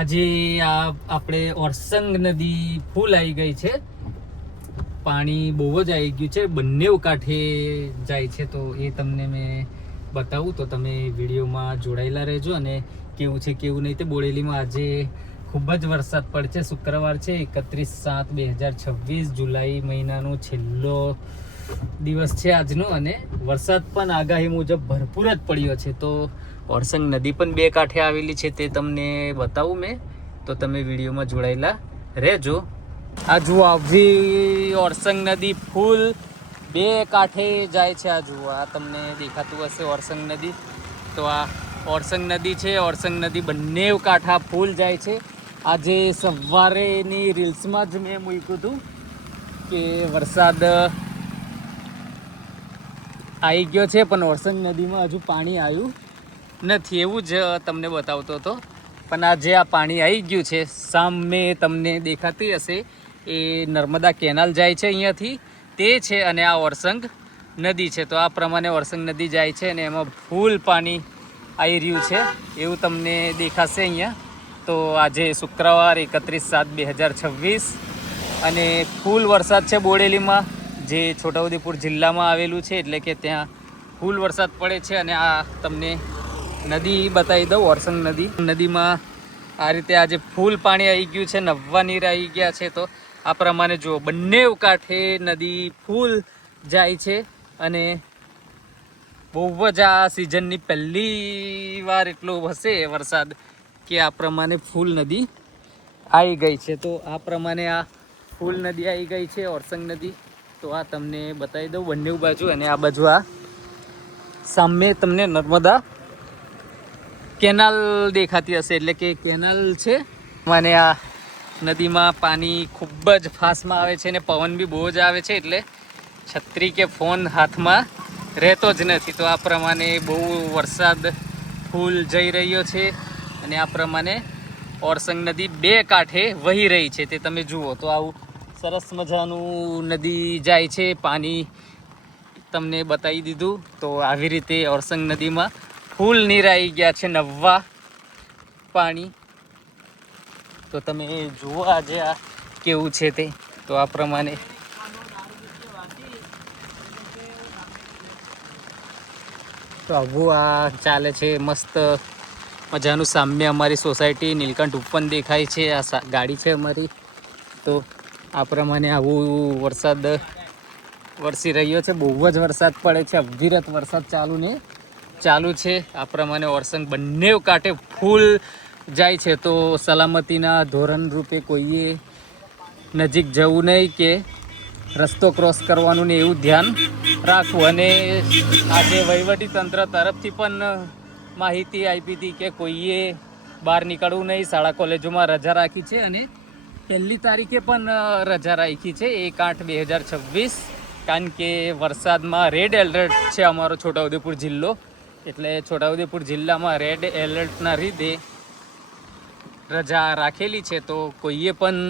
આજે આપણે ઓરસંગ નદી ફૂલ આવી ગઈ છે, પાણી બહુ જ આવી ગયું છે, બંને કાંઠે જાય છે. તો એ તમને મેં બતાવું તો તમે વિડીયોમાં જોડાયેલા રહેજો. અને કેવું છે કેવું નહીં તે બોડેલીમાં આજે ખૂબ જ વરસાદ પડશે. શુક્રવાર છે 31/7/2026, જુલાઈ મહિનાનો છેલ્લો દિવસ છે આજનો, અને વરસાદ પણ આગાહી મુજબ ભરપૂર જ પડ્યો છે. તો ઓરસંગ નદી પણ બે કાંઠે આવેલી છે તે તમને બતાવું મેં, તો તમે વિડીયોમાં જોડાયેલા રહેજો. આ જુઓ, આવજી ઓરસંગ નદી ફૂલ બે કાંઠે જાય છે. આ જુઓ, આ તમને દેખાતું હશે ઓરસંગ નદી. તો આ ઓરસંગ નદી છે. ઓરસંગ નદી બંને કાંઠા ફૂલ જાય છે. આજે સવારેની રીલ્સમાં જ મેં મૂક્યું હતું કે વરસાદ આવી ગયો છે, પણ ઓરસંગ નદીમાં હજુ પાણી આવ્યું નથી, એવું જ તમને બતાવતો હતો. પણ આજે આ પાણી આવી ગયું છે. સામે તમને દેખાતી હશે એ નર્મદા કેનાલ જાય છે અહીંયાથી, તે છે, અને આ ઓરસંગ નદી છે. તો આ પ્રમાણે ઓરસંગ નદી જાય છે અને એમાં ફૂલ પાણી આવી રહ્યું છે એવું તમને દેખાશે અહીંયા. તો આજે શુક્રવાર 31/7/2026 અને ફૂલ વરસાદ છે બોડેલીમાં, જે છોટાઉદેપુર જિલ્લામાં આવેલું છે, એટલે કે ત્યાં ફૂલ વરસાદ પડે છે. અને આ તમને નદી બતાવી દઉં, ઓરસંગ નદીમાં આ રીતે આજે ફૂલ પાણી આવી ગયું છે, નવા નીર આવી ગયા છે. તો આ પ્રમાણે જુઓ, બંને કાંઠે નદી ફૂલ જાય છે. અને બહુ જ આ સિઝનની પહેલી વાર એટલો હશે વરસાદ કે આ પ્રમાણે ફૂલ નદી આવી ગઈ છે. તો આ પ્રમાણે આ ફૂલ નદી આવી ગઈ છે, ઓરસંગ નદી. તો આ તમને બતાવી દઉં બંને બાજુ. અને આ બાજુ આ સામે તમને નર્મદા કેનાલ દેખાતી હશે, એટલે કે કેનાલ છે. મને આ નદીમાં પાણી ખૂબ જ ફાસ્ટમાં આવે છે અને પવન બી બહુ જ આવે છે, એટલે છત્રી કે ફોન હાથમાં રહેતો જ નથી. તો આ પ્રમાણે બહુ વરસાદ ફૂલ જઈ રહ્યો છે. અને આ પ્રમાણે ઓરસંગ નદી બે કાંઠે વહી રહી છે, તે તમે જુઓ. તો આવું સરસ મજાનું નદી જાય છે, પાણી તમને બતાવી દીધું. તો આવી રીતે ઓરસંગ નદીમાં ફૂલ નીર આવી ગયા છે, નવા પાણી. તો તમે જુઓ આજે આ કેવું છે તે. તો આ પ્રમાણે તો આવું આ ચાલે છે મસ્ત મજાનું. સામે અમારી સોસાયટી નીલકંઠ ઉપવન દેખાય છે, આ ગાડી છે અમારી. તો આ પ્રમાણે આવું વરસાદ વરસી રહ્યો છે, બહુ જ વરસાદ પડે છે, અવિરત વરસાદ ચાલુ છે. આ પ્રમાણે ઓરસંગ બંને કાંઠે ફૂલ જાય છે. તો સલામતીના ધોરણ રૂપે કોઈએ નજીક જવું નહીં કે રસ્તો ક્રોસ કરવાનું ને એવું ધ્યાન રાખવું. અને આજે વહીવટી તંત્ર તરફથી પણ માહિતી આપી હતી કે કોઈએ બહાર નીકળવું નહીં, શાળા કોલેજોમાં રજા રાખી છે. અને 1લી તારીખે પણ રજા રાખી છે 1/8/2026, કારણ કે વરસાદમાં રેડ એલર્ટ છે અમારો છોટાઉદેપુર જિલ્લો. એટલે છોટાઉદેપુર જિલ્લામાં રેડ એલર્ટના લીધે રજા રાખેલી છે. તો કોઈએ પણ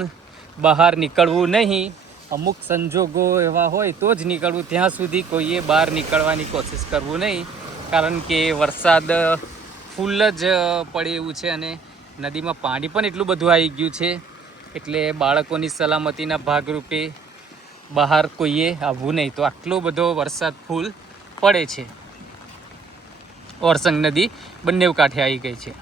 બહાર નીકળવું નહીં. અમુક સંજોગો એવા હોય તો જ નીકળવું, ત્યાં સુધી કોઈએ બહાર નીકળવાની કોશિશ કરવું નહીં, કારણ કે વરસાદ ફૂલ જ પડે એવું છે. અને નદીમાં પાણી પણ એટલું બધું આવી ગયું છે, એટલે બાળકોની સલામતીના ભાગરૂપે બહાર કોઈએ આવવું નહીં. તો આટલો બધો વરસાદ ફૂલ પડે છે. ઓરસંગ નદી બંને કાંઠે આવી ગઈ છે.